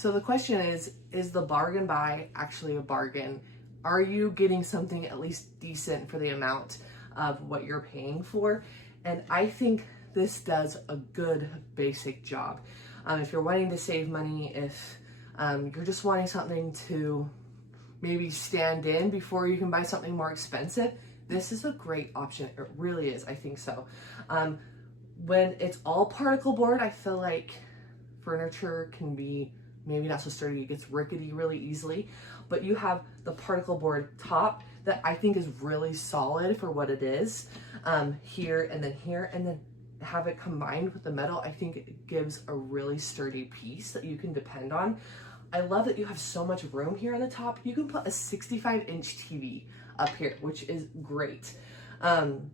So the question is the bargain buy actually a bargain? Are you getting something at least decent for the amount of what you're paying for? And I think this does a good basic job. If you're wanting to save money, if you're just wanting something to maybe stand in before you can buy something more expensive, this is a great option. It really is, I think so. When it's all particle board, I feel like furniture can be maybe not so sturdy. It gets rickety really easily, but you have the particle board top that I think is really solid for what it is. Here, and then have it combined with the metal, I think it gives a really sturdy piece that you can depend on. I love that you have so much room here on the top. You can put a 65-inch TV up here, which is great. And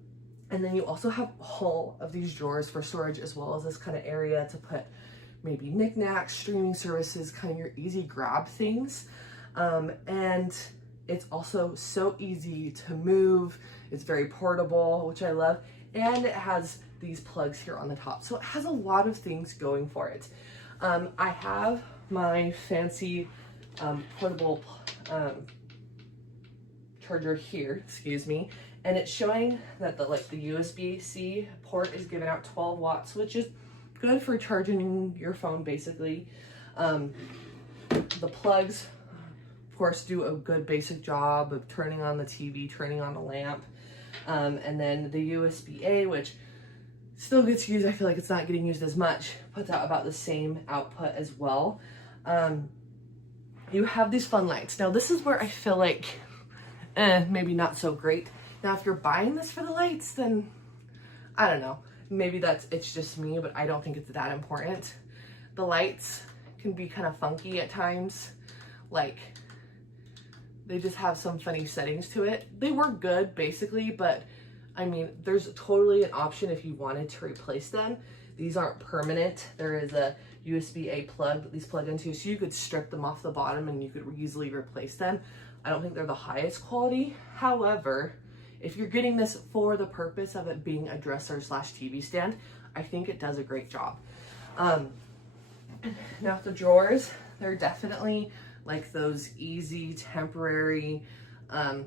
then you also have all of these drawers for storage, as well as this kind of area to put maybe knickknacks, streaming services, kind of your easy grab things. And it's also so easy to move. It's very portable, which I love. And it has these plugs here on the top. So it has a lot of things going for it. I have my fancy portable charger here, excuse me, and it's showing that the USB-C port is giving out 12 watts, which is good for charging your phone basically. The plugs, of course, do a good basic job of turning on the TV, turning on the lamp. And then the USB-A, which still gets used, I feel like it's not getting used as much, puts out about the same output as well. You have these fun lights. Now this is where I feel like maybe not so great. Now if you're buying this for the lights, then I don't know, maybe it's just me, but I don't think it's that important. The lights can be kind of funky at times, like they just have some funny settings to it. They work good basically, but I mean, there's totally an option if you wanted to replace them. These aren't permanent. There is a USB-A plug that these plug into, so you could strip them off the bottom and you could easily replace them. I don't think they're the highest quality. However, if you're getting this for the purpose of it being a dresser / TV stand, I think it does a great job. Now the drawers, they're definitely like those easy temporary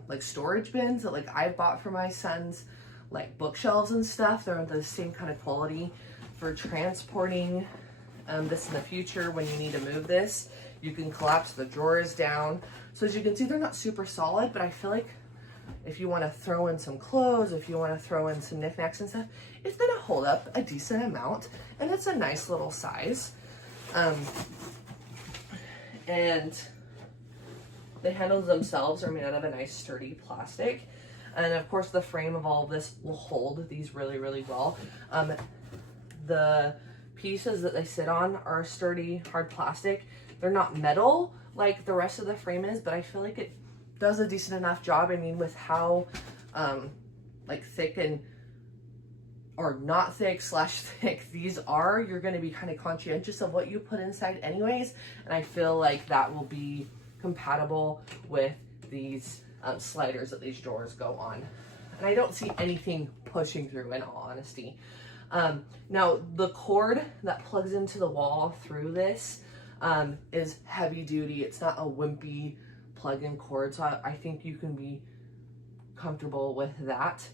like storage bins that like I've bought for my sons, like bookshelves and stuff. They're the same kind of quality for transporting this in the future. When you need to move this, you can collapse the drawers down. So as you can see, they're not super solid, but I feel like if you want to throw in some clothes, if you want to throw in some knickknacks and stuff, it's going to hold up a decent amount, and it's a nice little size. And the handles themselves are made out of a nice sturdy plastic. And of course the frame of all of this will hold these really, really well. The pieces that they sit on are sturdy, hard plastic. They're not metal like the rest of the frame is, but I feel like it does a decent enough job. I mean, with how like thick and or not thick / thick these are, you're going to be kind of conscientious of what you put inside anyways, and I feel like that will be compatible with these sliders that these drawers go on. And I don't see anything pushing through, in all honesty. Now the cord that plugs into the wall through this is heavy duty. It's not a wimpy plug-in cord, so I think you can be comfortable with that.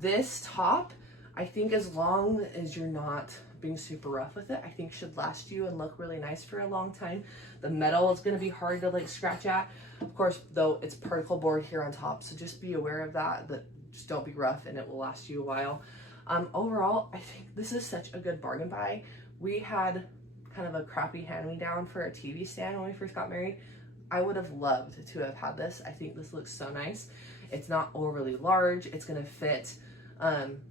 This top, I think as long as you're not being super rough with it, I think should last you and look really nice for a long time. The metal is going to be hard to like scratch at. Of course, though, it's particle board here on top, so just be aware of that, just don't be rough and it will last you a while. Overall, I think this is such a good bargain buy. We had kind of a crappy hand-me-down for a TV stand when we first got married. I would have loved to have had this. I think this looks so nice. It's not overly large. It's going to fit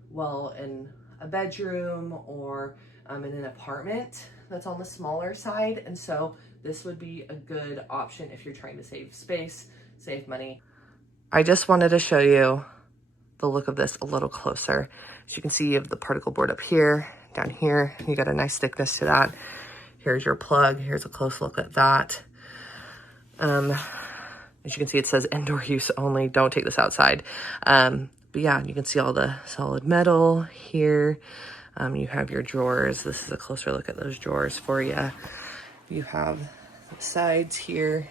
well in a bedroom or in an apartment that's on the smaller side, and so this would be a good option if you're trying to save space, save money. I just wanted to show you the look of this a little closer. As you can see, you have the particle board up here, down here. You got a nice thickness to that. Here's your plug. Here's a close look at that. As you can see, it says indoor use only. Don't take this outside. But yeah, you can see all the solid metal here. You have your drawers. This is a closer look at those drawers for you. you have the sides here.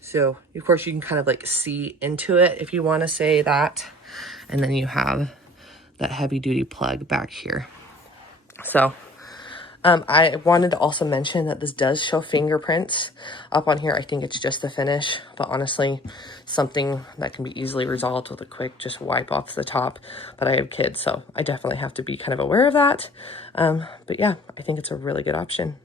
So of course you can kind of like see into it if you want to say that. And then you have that heavy duty plug back here. So I wanted to also mention that this does show fingerprints up on here. I think it's just the finish, but honestly, something that can be easily resolved with a quick just wipe off the top. But I have kids, so I definitely have to be kind of aware of that. But yeah, I think it's a really good option.